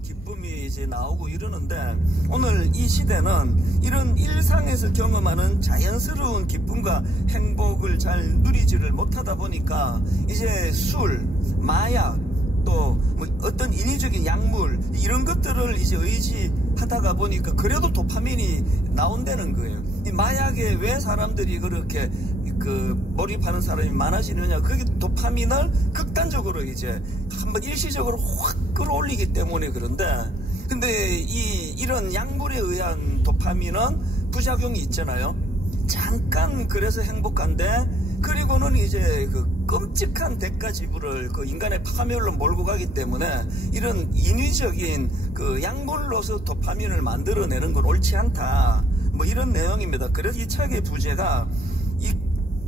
기쁨이 이제 나오고 이러는데, 오늘 이 시대는 이런 일상에서 경험하는 자연스러운 기쁨과 행복을 잘 누리지를 못하다 보니까 이제 술, 마약, 또 뭐 어떤 인위적인 약물 이런 것들을 이제 의지하다가 보니까 그래도 도파민이 나온다는 거예요. 이 마약에 왜 사람들이 그렇게 몰입하는 사람이 많아지느냐, 그게 도파민을 극단적으로 이제 한번 일시적으로 확 끌어올리기 때문에. 그런데 근데 이런 약물에 의한 도파민은 부작용이 있잖아요. 잠깐 그래서 행복한데, 그리고는 이제 그 끔찍한 대가 지불을 그 인간의 파멸로 몰고 가기 때문에 이런 인위적인 그 약물로서 도파민을 만들어내는 건 옳지 않다, 뭐 이런 내용입니다. 그래서 이 책의 부제가 이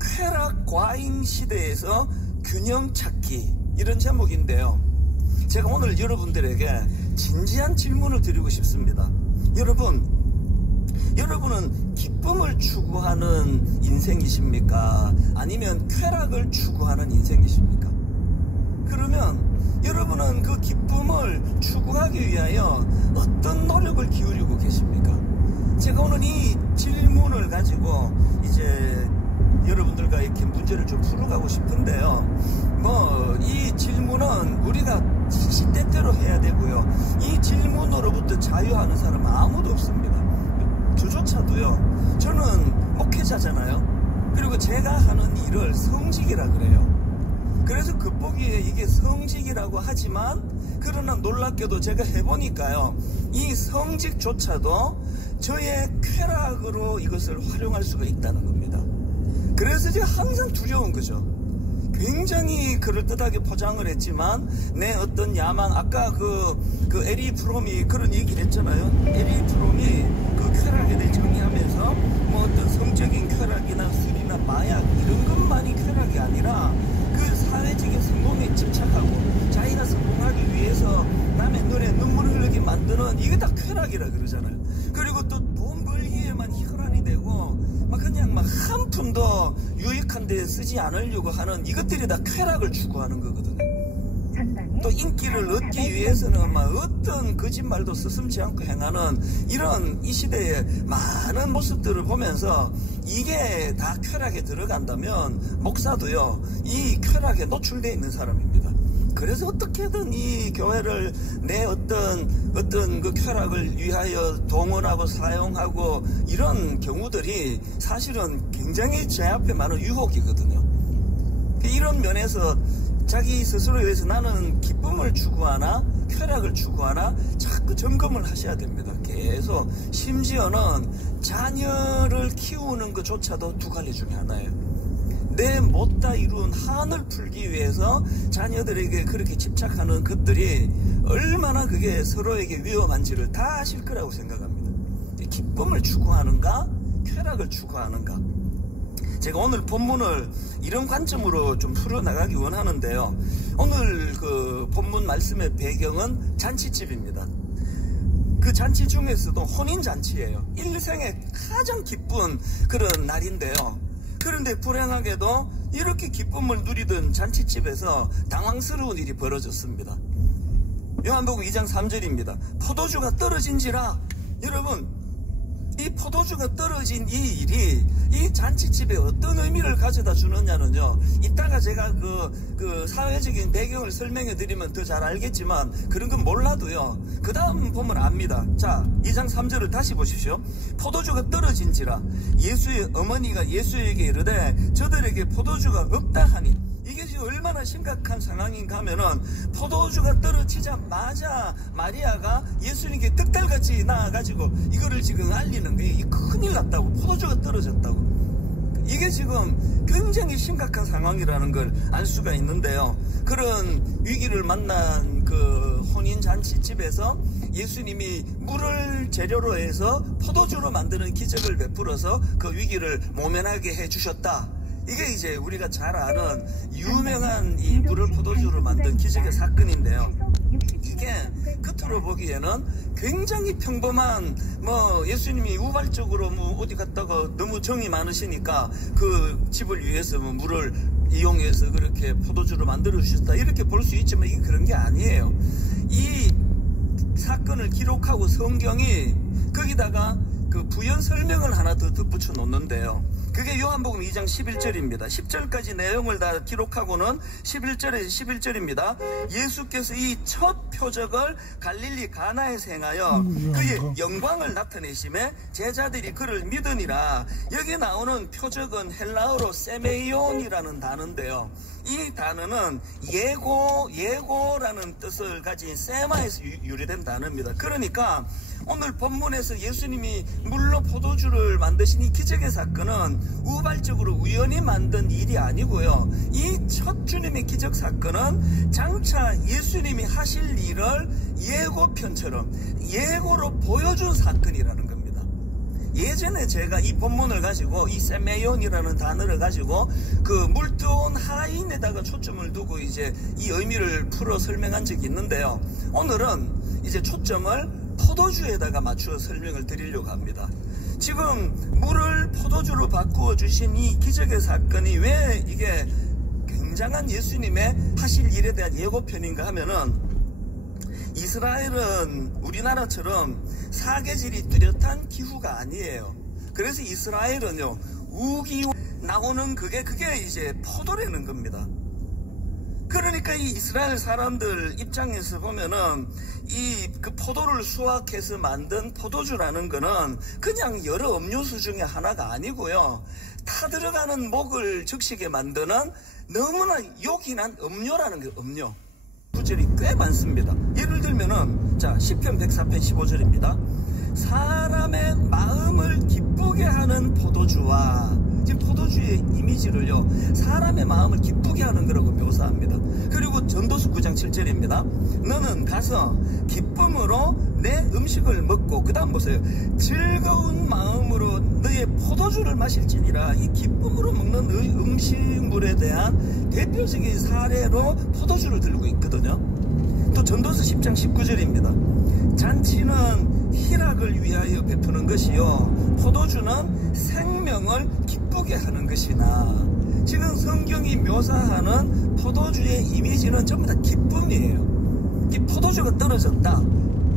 쾌락 과잉 시대에서 균형 찾기, 이런 제목인데요. 제가 오늘 여러분들에게 진지한 질문을 드리고 싶습니다. 여러분은 기쁨을 추구하는 인생이십니까? 아니면 쾌락을 추구하는 인생이십니까? 그러면 여러분은 그 기쁨을 추구하기 위하여 어떤 노력을 기울이고 계십니까? 제가 오늘 이 질문을 가지고 이제 여러분들과 이렇게 문제를 좀 풀어가고 싶은데요. 이 질문은 우리가 시시때때로 해야 되고요. 이 질문으로부터 자유하는 사람은 아무도 없습니다. 저조차도요. 저는 목회자잖아요. 그리고 제가 하는 일을 성직이라 그래요. 그래서 겉보기에 이게 성직이라고 하지만, 그러나 놀랍게도 제가 해보니까요, 이 성직조차도 저의 쾌락으로 이것을 활용할 수가 있다는 겁니다. 그래서 제가 항상 두려운 거죠. 굉장히 그럴듯하게 포장을 했지만 내 어떤 야망, 아까 그 에리 프롬이 그런 얘기를 했잖아요. 에리 프롬이 그 쾌락에 대해 정의하면서 뭐 어떤 성적인 쾌락이나 술이나 마약 이런 것만이 쾌락이 아니라 그 사회적인 성공에 집착하고 자기가 성공하기 위해서 남의 눈에 눈물을 흘리게 만드는, 이게 다 쾌락이라 그러잖아요. 그리고 또 돈 벌기에만 혈안이 되고 그냥 한 푼도 유익한 데 쓰지 않으려고 하는, 이것들이 다 쾌락을 추구하는 거거든요. 또 인기를 얻기 위해서는 어떤 거짓말도 서슴지 않고 행하는 이런 이 시대의 많은 모습들을 보면서 이게 다 쾌락에 들어간다면 목사도요, 이 쾌락에 노출되어 있는 사람입니다. 그래서 어떻게든 이 교회를 내 어떤 그 쾌락을 위하여 동원하고 사용하고 이런 경우들이 사실은 굉장히 제 앞에 많은 유혹이거든요. 이런 면에서 자기 스스로에 대해서 나는 기쁨을 추구하나 쾌락을 추구하나 자꾸 점검을 하셔야 됩니다. 계속. 심지어는 자녀를 키우는 것조차도 두 가지 중에 하나예요. 내 못다 이룬 한을 풀기 위해서 자녀들에게 그렇게 집착하는 것들이 얼마나 그게 서로에게 위험한지를 다 아실 거라고 생각합니다. 기쁨을 추구하는가 쾌락을 추구하는가. 제가 오늘 본문을 이런 관점으로 좀 풀어나가기 원하는데요. 오늘 그 본문 말씀의 배경은 잔치집입니다. 그 잔치 중에서도 혼인잔치예요. 일생에 가장 기쁜 그런 날인데요. 그런데 불행하게도 이렇게 기쁨을 누리던 잔치집에서 당황스러운 일이 벌어졌습니다. 요한복음 2장 3절입니다. 포도주가 떨어진지라. 여러분, 이 포도주가 떨어진 이 일이 이 잔치집에 어떤 의미를 가져다 주느냐는요, 이따가 제가 그 사회적인 배경을 설명해 드리면 더 잘 알겠지만, 그런 건 몰라도요, 그 다음 보면 압니다. 자, 2장 3절을 다시 보십시오. 포도주가 떨어진지라. 예수의 어머니가 예수에게 이르되 저들에게 포도주가 없다 하니. 이게 지금 얼마나 심각한 상황인가 하면은, 포도주가 떨어지자마자 마리아가 예수님께 득달같이 나와가지고 이거를 지금 알리는 거예요. 이 큰일 났다고, 포도주가 떨어졌다고. 이게 지금 굉장히 심각한 상황이라는 걸 알 수가 있는데요. 그런 위기를 만난 그 혼인잔치집에서 예수님이 물을 재료로 해서 포도주로 만드는 기적을 베풀어서 그 위기를 모면하게 해주셨다. 이게 이제 우리가 잘 아는 유명한 이 물을 포도주로 만든 기적의 사건인데요. 이게 겉으로 보기에는 굉장히 평범한, 예수님이 우발적으로 어디 갔다가 너무 정이 많으시니까 그 집을 위해서 물을 이용해서 그렇게 포도주로 만들어 주셨다, 이렇게 볼 수 있지만 이게 그런 게 아니에요. 이 사건을 기록하고 성경이 거기다가 그 부연 설명을 하나 더 덧붙여 놓는데요. 그게 요한복음 2장 11절입니다. 10절까지 내용을 다 기록하고는 11절에서 11절입니다. 예수께서 이 첫 표적을 갈릴리 가나에서 행하여 그의 영광을 나타내심에 제자들이 그를 믿으니라. 여기 나오는 표적은 헬라어로 세메이온이라는 단어인데요. 이 단어는 예고라는 뜻을 가진 세마에서 유래된 단어입니다. 그러니까 오늘 본문에서 예수님이 물로 포도주를 만드신 이 기적의 사건은 우발적으로 우연히 만든 일이 아니고요. 이 첫 주님의 기적 사건은 장차 예수님이 하실 일을 예고편처럼 예고로 보여준 사건이라는 겁니다. 예전에 제가 이 본문을 가지고 이 세메온이라는 단어를 가지고 그 물뜨온 하인에다가 초점을 두고 이제 이 의미를 풀어 설명한 적이 있는데요. 오늘은 이제 초점을 포도주에다가 맞추어 설명을 드리려고 합니다. 지금 물을 포도주로 바꾸어 주신 이 기적의 사건이 왜 이게 굉장한 예수님의 하실 일에 대한 예고편인가 하면은, 이스라엘은 우리나라처럼 사계절이 뚜렷한 기후가 아니에요. 그래서 이스라엘은요, 우기와 나오는 그게 이제 포도라는 겁니다. 그러니까 이 이스라엘 사람들 입장에서 보면은 이 그 포도를 수확해서 만든 포도주라는 거는 그냥 여러 음료수 중에 하나가 아니고요. 타 들어가는 목을 적시게 만드는 너무나 요긴한 음료라는 게 음료. 구절이 꽤 많습니다. 예를 들면은 자, 시편 104편 15절입니다. 사람의 마음을 기쁘게 하는 포도주와, 지금 포도주의 이미지를요, 사람의 마음을 기쁘게 하는 거라고 묘사합니다. 그리고 전도서 9장 7절입니다. 너는 가서 기쁨으로 내 음식을 먹고, 그 다음 보세요. 즐거운 마음으로 너의 포도주를 마실지니라. 이 기쁨으로 먹는 너의 음식물에 대한 대표적인 사례로 포도주를 들고 있거든요. 또 전도서 10장 19절입니다. 잔치는 희락을 위하여 베푸는 것이요 포도주는 생명을 기쁘게 하는 것이나. 지금 성경이 묘사하는 포도주의 이미지는 전부 다 기쁨이에요. 이 포도주가 떨어졌다,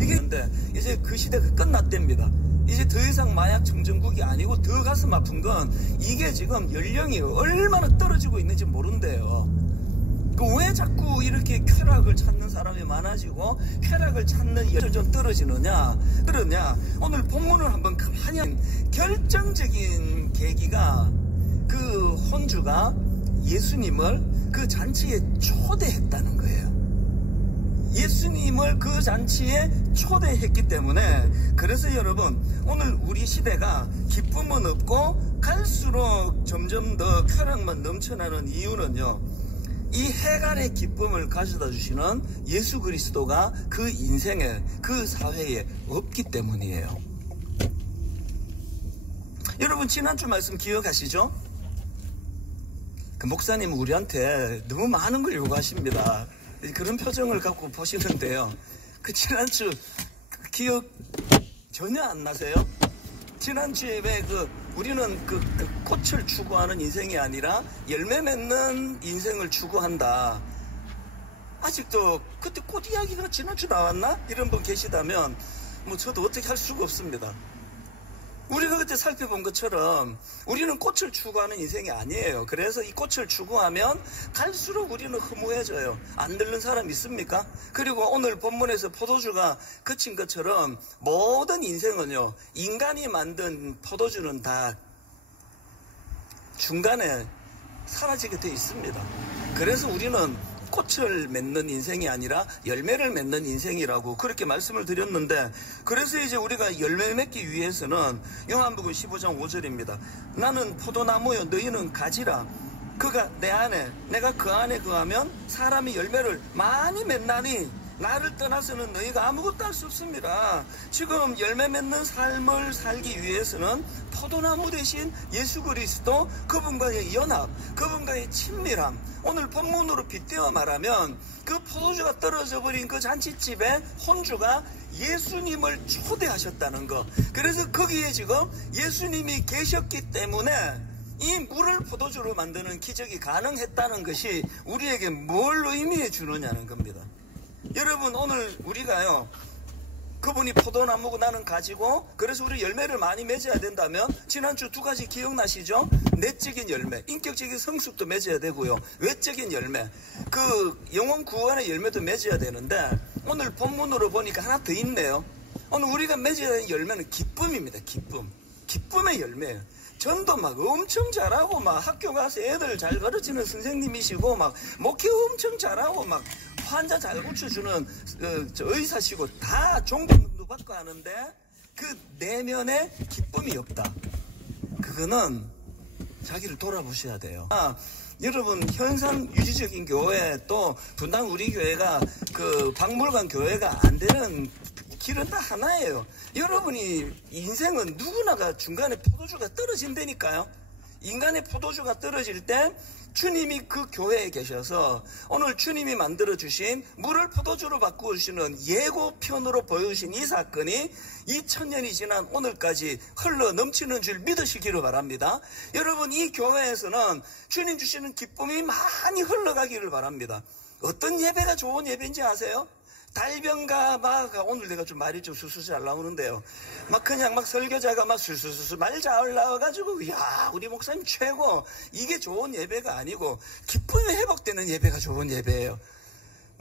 이게 근데 이제 그 시대가 끝났답니다. 이제 더 이상 마약 청정국이 아니고 더 가슴 아픈 건 이게 지금 연령이 얼마나 떨어지고 있는지 모른대요. 왜 자꾸 이렇게 쾌락을 찾는 사람이 많아지고 쾌락을 찾는 열이 좀 떨어지느냐? 그러냐? 오늘 본문을 한번 가만히, 결정적인 계기가 그 혼주가 예수님을 그 잔치에 초대했다는 거예요. 예수님을 그 잔치에 초대했기 때문에, 그래서 여러분, 오늘 우리 시대가 기쁨은 없고 갈수록 점점 더 쾌락만 넘쳐나는 이유는요, 이 해갈의 기쁨을 가져다 주시는 예수 그리스도가 그 인생에, 그 사회에 없기 때문이에요. 여러분, 지난주 말씀 기억하시죠? 그 목사님은 우리한테 너무 많은 걸 요구하십니다. 그런 표정을 갖고 보시는데요. 그 지난주 기억 전혀 안 나세요? 지난주에 왜 우리는 그 꽃을 추구하는 인생이 아니라 열매 맺는 인생을 추구한다. 아직도 그때 꽃 이야기가 지난주 나왔나? 이런 분 계시다면 뭐 저도 어떻게 할 수가 없습니다. 우리가 그때 살펴본 것처럼 우리는 꽃을 추구하는 인생이 아니에요. 그래서 이 꽃을 추구하면 갈수록 우리는 허무해져요. 안 들는 사람 있습니까? 그리고 오늘 본문에서 포도주가 그친 것처럼 모든 인생은요, 인간이 만든 포도주는 다 중간에 사라지게 돼 있습니다. 그래서 우리는 꽃을 맺는 인생이 아니라 열매를 맺는 인생이라고 그렇게 말씀을 드렸는데, 그래서 이제 우리가 열매 맺기 위해서는 요한복음 15장 5절입니다. 나는 포도나무요 너희는 가지라. 그가 내 안에 내가 그 안에 거하면 사람이 열매를 많이 맺나니 나를 떠나서는 너희가 아무것도 할 수 없습니다. 지금 열매 맺는 삶을 살기 위해서는 포도나무 대신 예수 그리스도, 그분과의 연합, 그분과의 친밀함, 오늘 본문으로 빗대어 말하면 그 포도주가 떨어져 버린 그 잔치집에 혼주가 예수님을 초대하셨다는 거. 그래서 거기에 지금 예수님이 계셨기 때문에 이 물을 포도주로 만드는 기적이 가능했다는 것이 우리에게 뭘 의미해 주느냐는 겁니다. 여러분, 오늘 우리가요, 그분이 포도나무고 나는 가지고, 그래서 우리 열매를 많이 맺어야 된다면 지난주 두 가지 기억나시죠? 내적인 열매, 인격적인 성숙도 맺어야 되고요, 외적인 열매, 그 영혼 구원의 열매도 맺어야 되는데, 오늘 본문으로 보니까 하나 더 있네요. 오늘 우리가 맺어야 되는 열매는 기쁨입니다. 기쁨의 열매예요. 전도 막 엄청 잘하고, 막 학교 가서 애들 잘 가르치는 선생님이시고, 막 목회 엄청 잘하고, 막 환자 잘 고쳐주는 의사시고, 다 존경도 받고 하는데 그 내면에 기쁨이 없다. 그거는 자기를 돌아보셔야 돼요. 여러분, 현상 유지적인 교회, 또 분당 우리 교회가 그 박물관 교회가 안 되는 길은 다 하나예요. 여러분이 인생은 누구나가 중간에 포도주가 떨어진다니까요. 인간의 포도주가 떨어질 때 주님이 그 교회에 계셔서 오늘 주님이 만들어주신 물을 포도주로 바꾸시는 예고편으로 보여주신 이 사건이 2000년이 지난 오늘까지 흘러 넘치는 줄 믿으시기를 바랍니다. 여러분, 이 교회에서는 주님 주시는 기쁨이 많이 흘러가기를 바랍니다. 어떤 예배가 좋은 예배인지 아세요? 달변가 막, 오늘 내가 좀 말이 좀 술술 잘 나오는데요. 막 그냥 막 설교자가 막 술술술 말 잘 나와가지고, 야, 우리 목사님 최고. 이게 좋은 예배가 아니고, 기쁨이 회복되는 예배가 좋은 예배예요.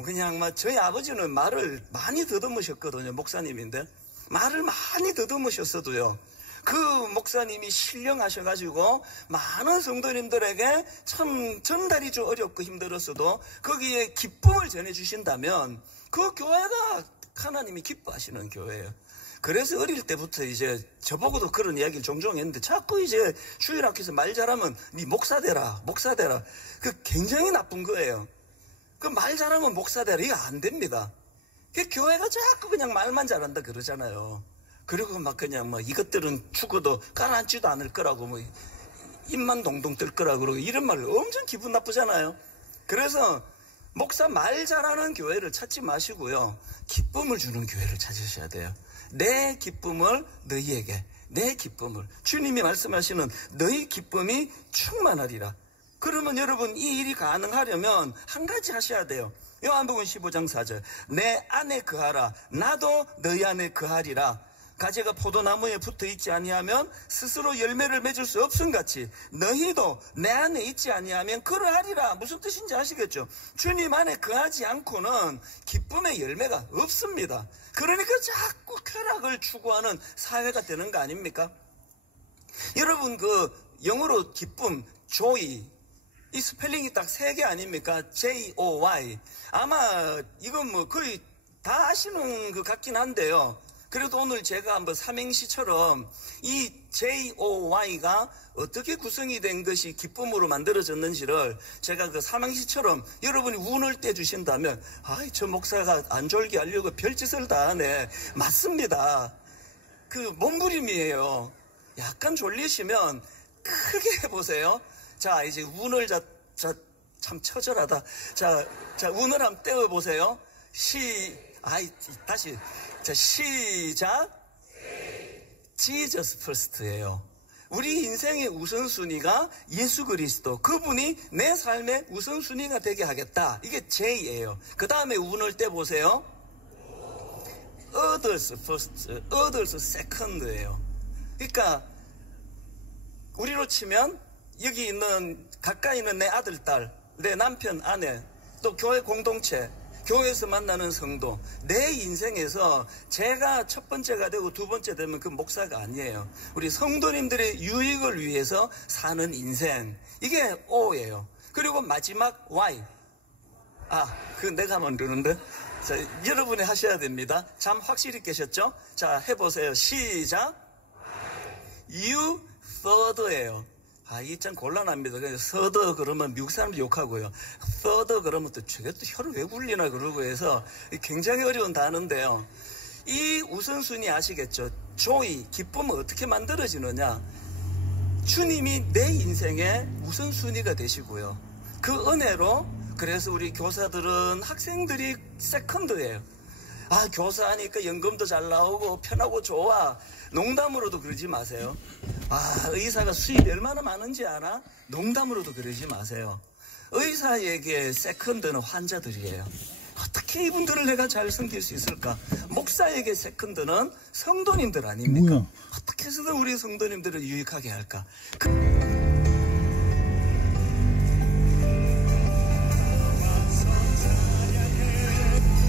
그냥 막 저희 아버지는 말을 많이 더듬으셨거든요. 목사님인데. 말을 많이 더듬으셨어도요, 그 목사님이 신령하셔가지고 많은 성도님들에게 참 전달이 좀 어렵고 힘들었어도 거기에 기쁨을 전해주신다면 그 교회가 하나님이 기뻐하시는 교회예요. 그래서 어릴 때부터 이제 저보고도 그런 이야기를 종종 했는데, 자꾸 이제 주일학교에서 말 잘하면 네 목사 되라, 목사 되라. 그 굉장히 나쁜 거예요. 그 말 잘하면 목사 되라, 이거 안 됩니다. 그 교회가 자꾸 그냥 말만 잘한다 그러잖아요. 그리고 막 그냥 뭐 이것들은 죽어도 가라앉지도 않을 거라고, 뭐 입만 동동 뜰 거라고 그러고, 이런 말을 엄청 기분 나쁘잖아요. 그래서 목사 말 잘하는 교회를 찾지 마시고요, 기쁨을 주는 교회를 찾으셔야 돼요. 내 기쁨을 너희에게, 내 기쁨을, 주님이 말씀하시는 너희 기쁨이 충만하리라. 그러면 여러분, 이 일이 가능하려면 한 가지 하셔야 돼요. 요한복음 15장 4절, 내 안에 거하라, 나도 너희 안에 거하리라. 가지가 포도나무에 붙어 있지 아니하면 스스로 열매를 맺을 수 없음같이 너희도 내 안에 있지 아니하면 그러하리라. 무슨 뜻인지 아시겠죠? 주님 안에 거하지 않고는 기쁨의 열매가 없습니다. 그러니까 자꾸 쾌락을 추구하는 사회가 되는 거 아닙니까? 여러분, 그 영어로 기쁨, joy, 이 스펠링이 딱 3개 아닙니까? J-O-Y. 아마 이건 뭐 거의 다 아시는 것 같긴 한데요. 그래도 오늘 제가 한번 삼행시처럼 이 J-O-Y가 어떻게 구성이 된 것이 기쁨으로 만들어졌는지를 제가 그 삼행시처럼 여러분이 운을 떼주신다면, 아이, 저 목사가 안 졸게 하려고 별짓을 다 하네. 맞습니다. 그 몸부림이에요. 약간 졸리시면 크게 해보세요. 자, 이제 운을 참 처절하다. 자, 운을 한번 떼어보세요. 다시. 자, 시작. Jesus first예요. 우리 인생의 우선순위가 예수 그리스도, 그분이 내 삶의 우선순위가 되게 하겠다. 이게 J예요. 그 다음에 운을 떼보세요. Others first, others second예요. 그러니까 우리로 치면 여기 있는, 가까이 있는 내 아들, 딸, 내 남편, 아내, 또 교회 공동체, 교회에서 만나는 성도, 내 인생에서 제가 첫 번째가 되고 두 번째 되면 그 목사가 아니에요. 우리 성도님들의 유익을 위해서 사는 인생, 이게 O예요. 그리고 마지막 Y. 그 내가 만드는데. 자, 여러분이 하셔야 됩니다. 잠 확실히 깨셨죠? 자, 해보세요. 시작. You third예요. 이게 참 곤란합니다. 서더 그러면 미국 사람들 욕하고요. 서더 그러면 또 저게 또 혀를 왜 굴리나 그러고 해서 굉장히 어려운 단어인데요. 이 우선순위 아시겠죠? joy, 기쁨은 어떻게 만들어지느냐? 주님이 내 인생의 우선순위가 되시고요. 그 은혜로, 그래서 우리 교사들은 학생들이 세컨드예요. 교사하니까 연금도 잘 나오고 편하고 좋아. 농담으로도 그러지 마세요. 의사가 수입이 얼마나 많은지 알아? 농담으로도 그러지 마세요. 의사에게 세컨드는 환자들이에요. 어떻게 이분들을 내가 잘 섬길 수 있을까? 목사에게 세컨드는 성도님들 아닙니까? 뭐야? 어떻게 해서든 우리 성도님들을 유익하게 할까?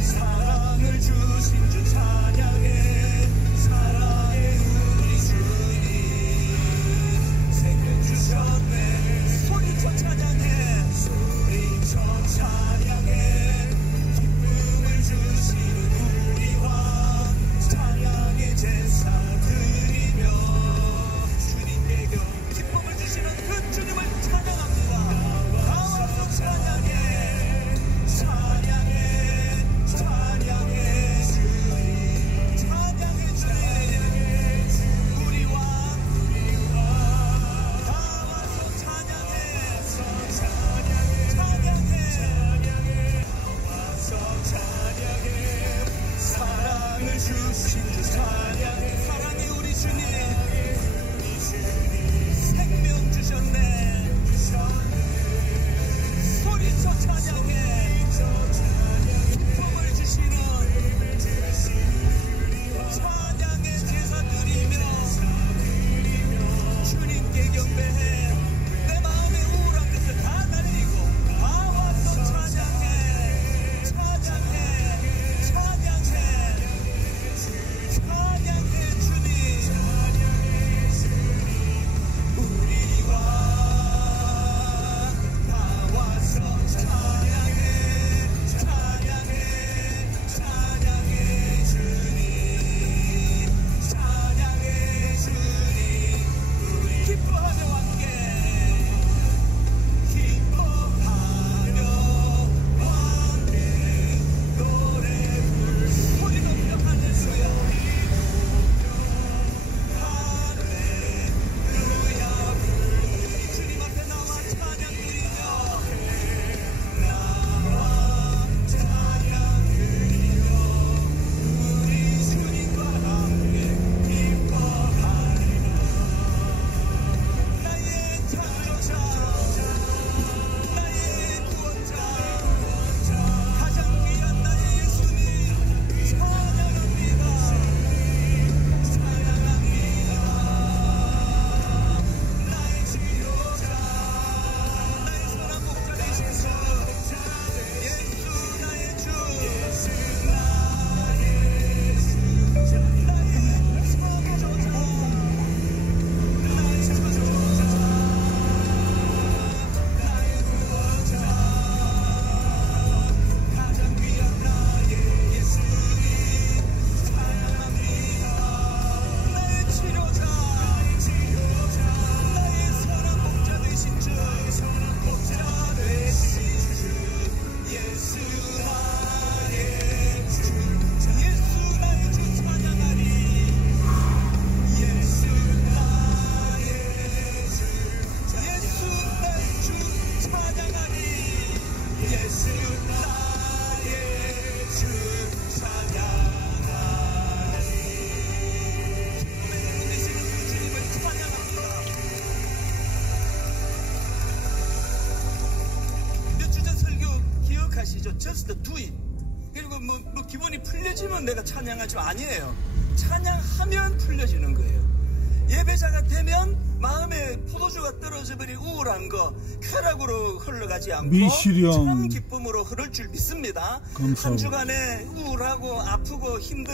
사랑을 주신 주 찬양해. 사랑의 우리 주님 생명 주셨네. 소리쳐 찬양해. 소리쳐 찬양해. 기쁨을 주시는 우리 왕 찬양의 제사 드리며 주님께 기쁨을 주시는 그 주님을 찬양합니다. 나와서 찬양해. 찬양해. 찬양해 주님. 찬양해 주님. 우리 왕 나와서 찬양해. 찬양해. 나와서 찬양해. 사랑을 주신 주 찬양해. 사랑의 우리 주님. 생명 주셨네. 소리쳐 찬양해. 기쁨을 주시는 찬양의 제사 드리며 주님께 경배해. 내 마음의 우울한 것을 다 날리고 나와서 찬양해. 찬양해. 찬양해. 찬양해 주님. 우리 왕 나와서 찬양해. 찬양해. 찬양해 주님. 찬양해 주님. 우리 기뻐하며 함께 기뻐하며 함께 노래 부르. 소리 높여 할렐루야. 할렐루야 부르니 주님 앞에 나와 찬양 드리며 나와 찬양 드리며 우리 주님과 함께 기뻐하리라. 나의 창조자 나의 구원자 가장 귀한 나의 예수님 찬양합니다. 찬양합니다. 나의 치료자 나의 선한 목자 되신 주 예수 나의 주 나의 창조자 나의 창조자 나의 구원자 가장 귀한 나의 예수님 찬양합니다. 나의 치료자 나의 선한 목자 되신 주 목자 되신 주 예수 나의 주 예수 나의 주 찬양하리. 예수 나의 주 예수 나의 주 찬양하리. 예수 나의 주 찬양하리. 기쁨의 되시는 그 주님을 찬양합니다. 몇 주 전 설교 기억하시죠? Just do it. 그리고 뭐 기분이 풀려지면 내가 찬양하지 아니에요. 찬양하면 풀려지는 거예요. 예배자가 되면 마음에 포도주가 떨어져 버린 우울한 거 쾌락으로 흘러가지 않고 미시령. 참 기쁨으로 흐를 줄 믿습니다. 감사합니다. 한 주간에 우울하고 아프고 힘들